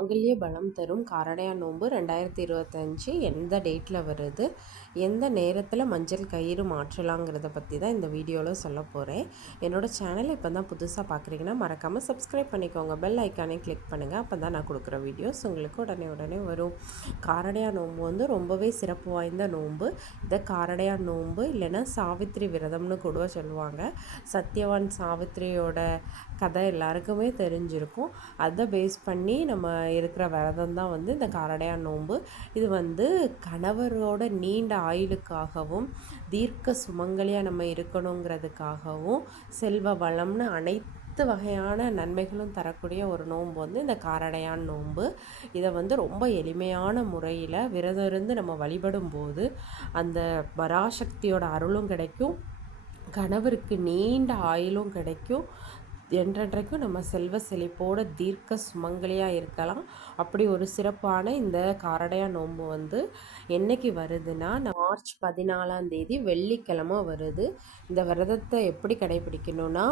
மாங்கல்ய பலம் தரும் காரடையான் நோன்பு 2025 எந்த டேட்டில் வருது, எந்த நேரத்தில் மஞ்சள் கயிறு மாற்றலாங்கிறத பற்றி தான் இந்த வீடியோவில் சொல்ல போகிறேன். என்னோடய சேனலை இப்போ தான் புதுசாக பார்க்குறீங்கன்னா மறக்காமல் சப்ஸ்கிரைப் பண்ணிக்கோங்க. பெல் ஐக்கானே கிளிக் பண்ணுங்கள். அப்போ தான் நான் கொடுக்குற வீடியோஸ் உங்களுக்கு உடனே வரும். காரடையான் நோன்பு வந்து ரொம்பவே சிறப்பு வாய்ந்த நோன்பு. இதை காரடையான் நோன்பு இல்லைன்னா சாவித்திரி விரதம்னு கூட சொல்லுவாங்க. சத்யவான் சாவித்திரியோட கதை எல்லாருக்குமே தெரிஞ்சிருக்கும். அதை பேஸ் பண்ணி நம்ம இருக்கிற விரதம் தான் வந்து இந்த காரடையான் நோன்பு. இது வந்து கணவரோட நீண்ட ஆயுளுக்காகவும் தீர்க்க சுமங்கலியாக நம்ம இருக்கணுங்கிறதுக்காகவும் செல்வ வளம்னு அனைத்து வகையான நன்மைகளும் தரக்கூடிய ஒரு நோன்பு வந்து இந்த காரடையான் நோன்பு. இதை வந்து ரொம்ப எளிமையான முறையில் விரதம் இருந்து நம்ம வழிபடும் போது அந்த பராசக்தியோட அருளும் கிடைக்கும், கணவருக்கு நீண்ட ஆயுளும் கிடைக்கும், என்றென்றைக்கும் நம்ம செல்வ செழிப்போட தீர்க்க சுமங்கலியாக இருக்கலாம். அப்படி ஒரு சிறப்பான இந்த காரடையான் நோன்பு வந்து என்னைக்கு வருதுன்னா மார்ச் 14 வெள்ளிக்கிழமை வருது. இந்த விரதத்தை எப்படி கடைபிடிக்கணும்னா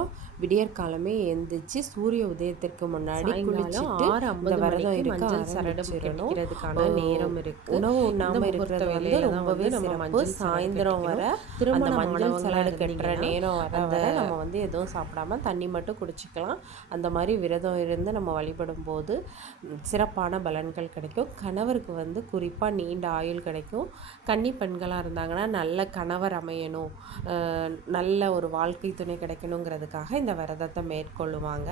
விடியற்காலமே எழுந்திரிச்சு சூரிய உதயத்திற்கு முன்னாடி குளிச்சுட்டு இந்த விரதம் இருக்க ஆரம்பிச்சிடணும். நேரம் இருக்கு. உணவு உண்ணாம இருக்கிறது வந்து ரொம்பவே சிறப்பு. சாயந்தரம் வர திருமண சலடு கட்டுற நேரம் வர நம்ம வந்து எதுவும் சாப்பிடாம தண்ணி மட்டும் குடிச்சிக்கலாம். அந்த மாதிரி விரதம் இருந்து நம்ம வழிபடும் போது சிறப்பான பலன்கள் கிடைக்கும். கணவருக்கு வந்து குறிப்பாக நீண்ட ஆயுள் கிடைக்கும். கன்னி பெண்களாக இருந்தாங்கன்னா நல்ல கணவர் அமையணும், நல்ல ஒரு வாழ்க்கை துணை கிடைக்கணுங்கிறதுக்காக இந்த விரதத்தை மேற்கொள்ளுவாங்க.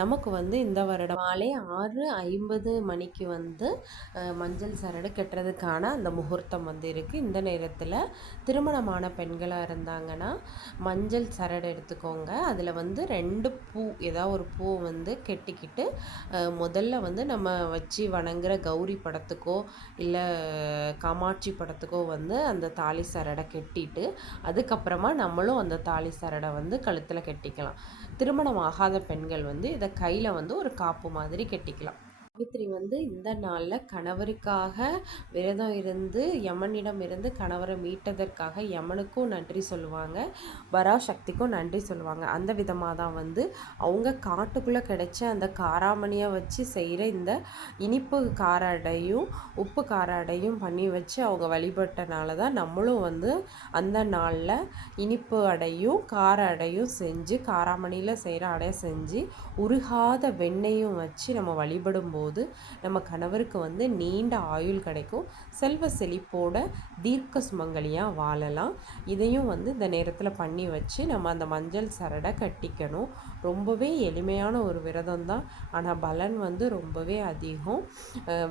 நமக்கு வந்து இந்த வருடம் மாலை 6:50 வந்து மஞ்சள் சரடு கட்டுறதுக்கான அந்த முகூர்த்தம் வந்து இருக்குது. இந்த நேரத்தில் திருமணமான பெண்களாக இருந்தாங்கன்னா மஞ்சள் சரடு எடுத்துக்கோங்க. அதில் வந்து 2 பூ, ஏதாவது ஒரு பூ வந்து கெட்டிக்கிட்டு முதல்ல வந்து நம்ம வச்சு வணங்குற கௌரி படத்துக்கோ இல்லை காமாட்சி படத்துக்கோ வந்து அந்த தாலி சரடை கெட்டிட்டு அதுக்கப்புறமா நம்மளும் அந்த தாலி சரடை வந்து கழுத்தில் கெட்டிக்கலாம். திருமணம் ஆகாத பெண்கள் வந்து இதை கையில் வந்து ஒரு காப்பு மாதிரி கெட்டிக்கலாம். சாவித்திரி வந்து இந்த நாளில் கணவருக்காக விரதம் இருந்து யமனிடம் இருந்து கணவரை மீட்டதற்காக யமனுக்கும் நன்றி சொல்லுவாங்க, பராசக்திக்கும் நன்றி சொல்லுவாங்க. அந்த விதமாக தான் வந்து அவங்க காட்டுக்குள்ளே கிடைச்ச அந்த காராமணியை வச்சு செய்கிற இந்த இனிப்பு கார அடையும் உப்பு கார அடையும் பண்ணி வச்சு அவங்க வழிபட்டனால தான் நம்மளும் வந்து அந்த நாளில் இனிப்பு அடையும் கார அடையும் செஞ்சு காராமணியில் செய்கிற அடைய செஞ்சு உருகாத வெண்ணெயும் வச்சு நம்ம வழிபடும் போது நம்ம கணவருக்கு வந்து நீண்ட ஆயுள் கிடைக்கும், செல்வ செழிப்போட தீர்க்க சுமங்கலியாக வாழலாம். இதையும் வந்து இந்த நேரத்தில் பண்ணி வச்சு நம்ம அந்த மஞ்சள் சரடை கட்டிக்கணும். ரொம்பவே எளிமையான ஒரு விரதம் தான், ஆனால் பலன் வந்து ரொம்பவே அதிகம்.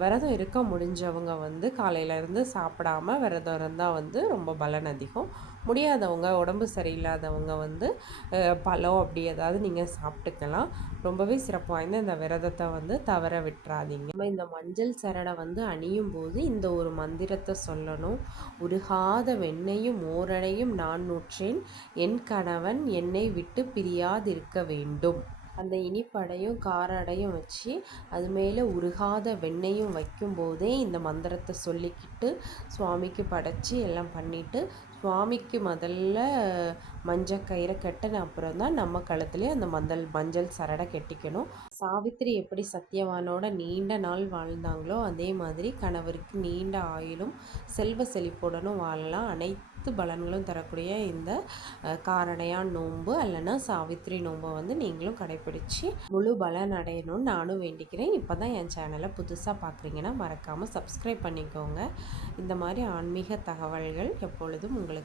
விரதம் இருக்க முடிஞ்சவங்க வந்து காலையிலேருந்து சாப்பிடாமல் விரதம் இருந்தால் வந்து ரொம்ப பலன் அதிகம். முடியாதவங்க, உடம்பு சரியில்லாதவங்க வந்து பழம் அப்படி ஏதாவது நீங்கள் சாப்பிட்டுக்கலாம். ரொம்பவே சிறப்பு வாய்ந்த இந்த விரதத்தை வந்து தவற விட்டுறாதீங்க. நம்ம இந்த மஞ்சள் சரடை வந்து அணியும் போது இந்த ஒரு மந்திரத்தை சொல்லணும். உருகாத வெண்ணையும் ஓரடையும் நான் நூற்றேன், என் கணவன் என்னை விட்டு பிரியாதிருக்க வேண்டும். அந்த இனிப்படையும் கார அடையும் வச்சு அது மேலே உருகாத வெண்ணையும் வைக்கும்போதே இந்த மந்திரத்தை சொல்லிக்கிட்டு சுவாமிக்கு படைச்சி எல்லாம் பண்ணிவிட்டு சுவாமிக்கு முதல்ல மஞ்சள் கயிறை கட்டின அப்புறம் தான் நம்ம கழுத்துலேயே அந்த மஞ்சள் சரடை கெட்டிக்கணும். சாவித்திரி எப்படி சத்யவானோட நீண்ட நாள் வாழ்ந்தாங்களோ அதே மாதிரி கணவருக்கு நீண்ட ஆயுளும் செல்வ செழிப்புடனும் வாழலாம். அனைத்து பலன்களும் தரக்கூடிய இந்த காரடையான் நோன்பு அல்லனா சாவித்திரி நோன்பை வந்து நீங்களும் கடைப்பிடிச்சு முழு பலன் அடையணும்னு நானும் வேண்டிக்கிறேன். இப்போ தான் என் சேனலை புதுசாக பார்க்குறீங்கன்னா மறக்காமல் சப்ஸ்கிரைப் பண்ணிக்கோங்க. இந்த மாதிரி ஆன்மீக தகவல்கள் எப்பொழுதும் உங்களுக்கு